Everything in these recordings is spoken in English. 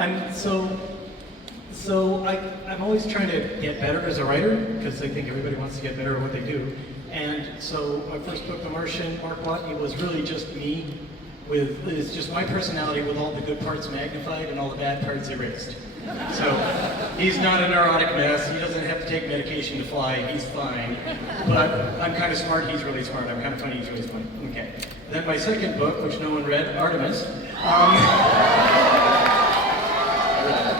I'm I'm always trying to get better as a writer because I think everybody wants to get better at what they do. And so my first book, The Martian, Mark Watney, was really just me it's just my personality with all the good parts magnified and all the bad parts erased. So he's not a neurotic mess. He doesn't have to take medication to fly. He's fine. But I'm kind of smart. He's really smart. I'm kind of funny. He's really funny. Okay. Then my second book, which no one read, Artemis.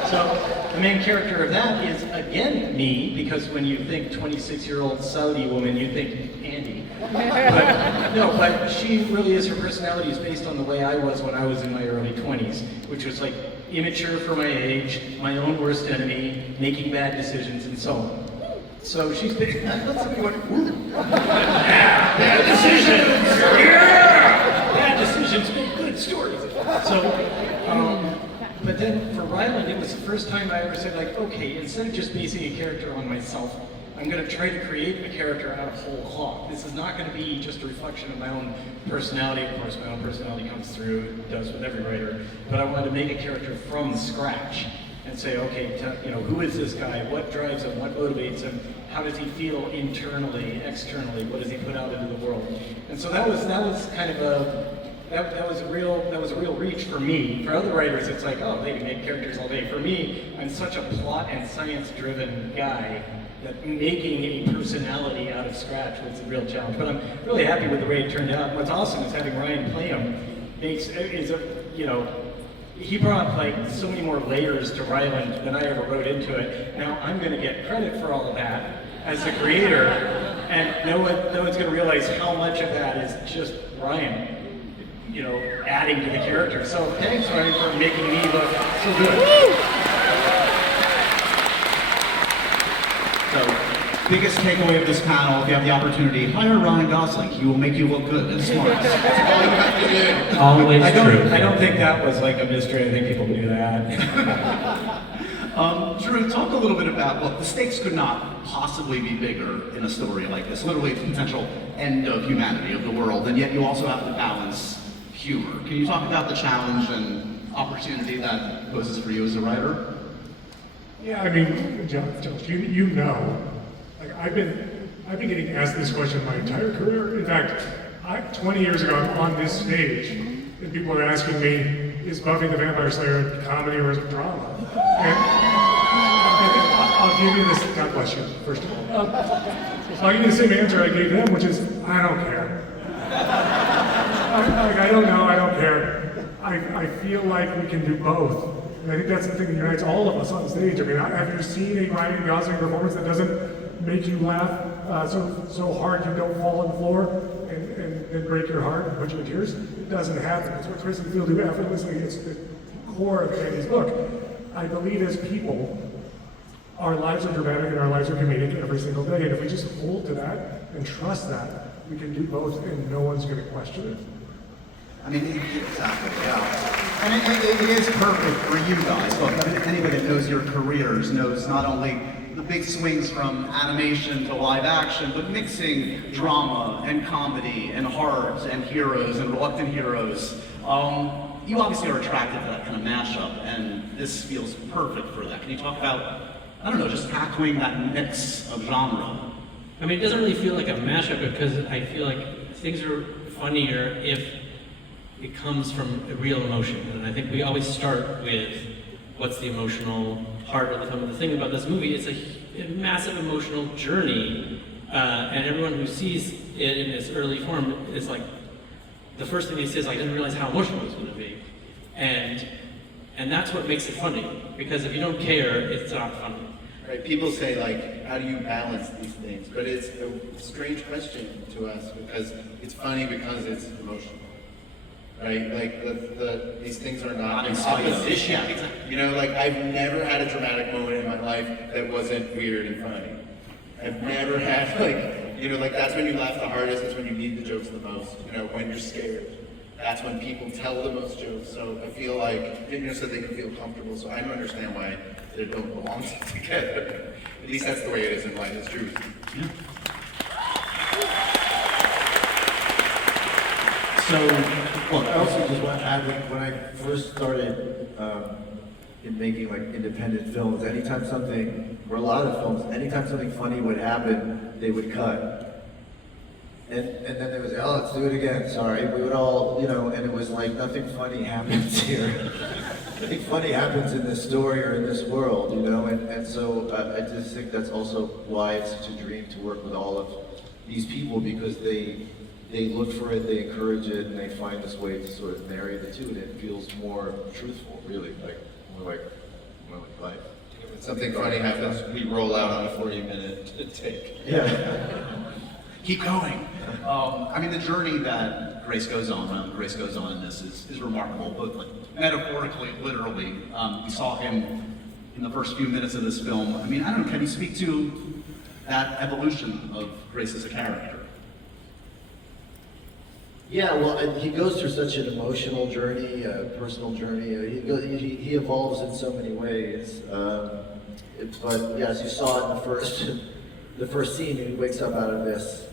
So the main character of that is, again, me, because when you think 26-year-old Saudi woman, you think Andy. But she really is, her personality is based on the way I was when I was in my early 20s, which was like immature for my age, my own worst enemy, making bad decisions, and so on. So she's been, let's everyone, bad decisions! Yeah! Bad decisions make good stories. So, but then for Ryland, it was the first time I ever said, like, okay, instead of just basing a character on myself, I'm going to try to create a character out of whole cloth. This is not going to be just a reflection of my own personality. Of course, my own personality comes through, it does with every writer, but I wanted to make a character from scratch and say, okay, who is this guy? What drives him? What motivates him? How does he feel internally, externally? What does he put out into the world? And so that was kind of that was a real reach for me. For other writers, it's like, oh, they can make characters all day. For me, I'm such a plot and science-driven guy that making a personality out of scratch was a real challenge. But I'm really happy with the way it turned out. What's awesome is having Ryan play him he brought like so many more layers to Ryland than I ever wrote into it. Now I'm going to get credit for all of that as the creator, and no one's going to realize how much of that is just Ryan, adding to the character. So thanks, Ryan, for making me look so good. So, biggest takeaway of this panel, if you have the opportunity, hire Ryan Gosling. He will make you look good and smart. That's all you have to do. Always true. I don't think that was like a mystery. I think people knew that. Drew, talk a little bit about, well, the stakes could not possibly be bigger in a story like this. Literally the potential end of humanity, of the world, and yet you also have to balance humor. Can you talk about the challenge and opportunity that poses for you as a writer? Yeah, I mean, Josh, you know, like I've been getting asked this question my entire career. In fact, 20 years ago, I'm on this stage, and people are asking me, is Buffy the Vampire Slayer a comedy or is it drama? And I'll give you this, God bless you, first of all. I'll give you the same answer I gave them, which is, I don't care. I don't know, I don't care. I feel like we can do both. And I think that's the thing that unites all of us on stage. I mean, have you seen a Ryan Gosling performance that doesn't make you laugh so hard you don't fall on the floor and break your heart and put you in tears? It doesn't happen. It's what Kristen Field do effortlessly. It's the core of Andy's book. I believe as people, our lives are dramatic and our lives are comedic every single day. And if we just hold to that and trust that, we can do both and no one's going to question it. I mean, exactly, yeah. And it is perfect for you guys. Look, I mean, anybody that knows your careers knows not only the big swings from animation to live action, but mixing drama and comedy and heart and heroes and reluctant heroes. You obviously are attracted to that kind of mashup, and this feels perfect for that. Can you talk about, I don't know, just tackling that mix of genre? I mean, it doesn't really feel like a mashup because I feel like things are funnier if it comes from a real emotion. And I think we always start with what's the emotional part of the film. And the thing about this movie is a massive emotional journey, and everyone who sees it in its early form is like, the first thing they say is, I didn't realize how emotional it was going to be. And that's what makes it funny, because if you don't care, it's not funny. Right, people say, like, how do you balance these things? But it's a strange question to us, because it's funny because it's emotional. Right, like these things are not in opposition. Yeah, exactly. You know, like I've never had a dramatic moment in my life that wasn't weird and funny. I've never had like that's when you laugh the hardest. It's when you need the jokes the most. When you're scared, that's when people tell the most jokes. So I feel like so they can feel comfortable. So I don't understand why they don't belong together. At least that's the way it is in life. It's true. Yeah. So, well, I also just want to add, when I first started in making like independent films. Anytime something, or a lot of films, anytime something funny would happen, they would cut. And then they would say, oh, let's do it again, sorry. We would all, you know, and it was like, nothing funny happens here. Nothing funny happens in this story or in this world, you know? And so I just think that's also why it's such a dream to work with all of these people, because they look for it, they encourage it, and they find this way to sort of marry the two, and it feels more truthful, really, more like life. When something funny happens, we roll out on a 40-minute take. Yeah. Keep going. I mean, the journey that Grace goes on in this is remarkable, both like metaphorically, literally. We saw him in the first few minutes of this film. I mean, I don't know, can you speak to that evolution of Grace as a character? Yeah, well, he goes through such an emotional journey, personal journey. He evolves in so many ways. But yeah, as you saw in the first scene, he wakes up out of this,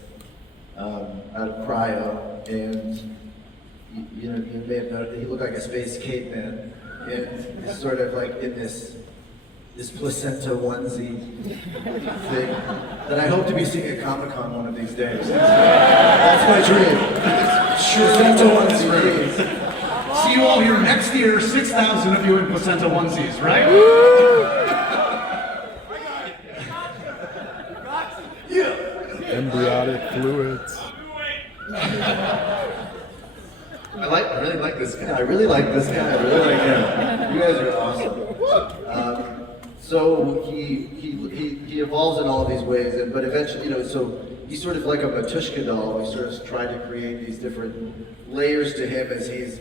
out of cryo, and you may have noticed he looked like a space caveman, and he's sort of like in this placenta onesie thing that I hope to be seeing at Comic-Con one of these days. That's my dream. Placenta onesie, please. See you all here next year, 6,000 of you in placenta onesies, right? Embryonic fluids. I really like this guy. I really like this guy. I really like him. You guys are awesome. So he evolves in all of these ways, but eventually, so he's sort of like a Matushka doll. We sort of try to create these different layers to him as he's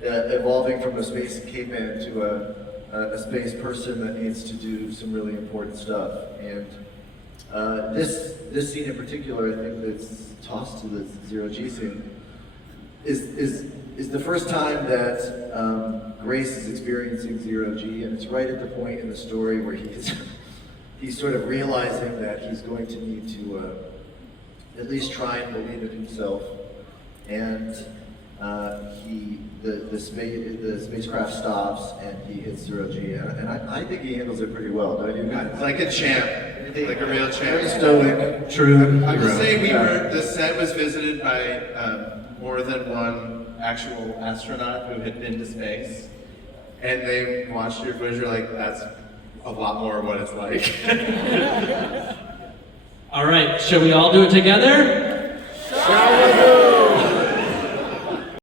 evolving from a space caveman to a space person that needs to do some really important stuff. And this scene in particular, I think that's tossed to the zero-G scene, is the first time that Grace is experiencing zero-G, and it's right at the point in the story where he's sort of realizing that he's going to need to at least try and believe in himself, and the spacecraft stops and he hits zero-G, and I think he handles it pretty well, don't you guys? Like a champ, like a real champ. Very stoic. True. I will say the set was visited by more than one actual astronaut who had been to space, and they watched your footage. You're like, that's a lot more of what it's like. All right, shall we all do it together? Shall we do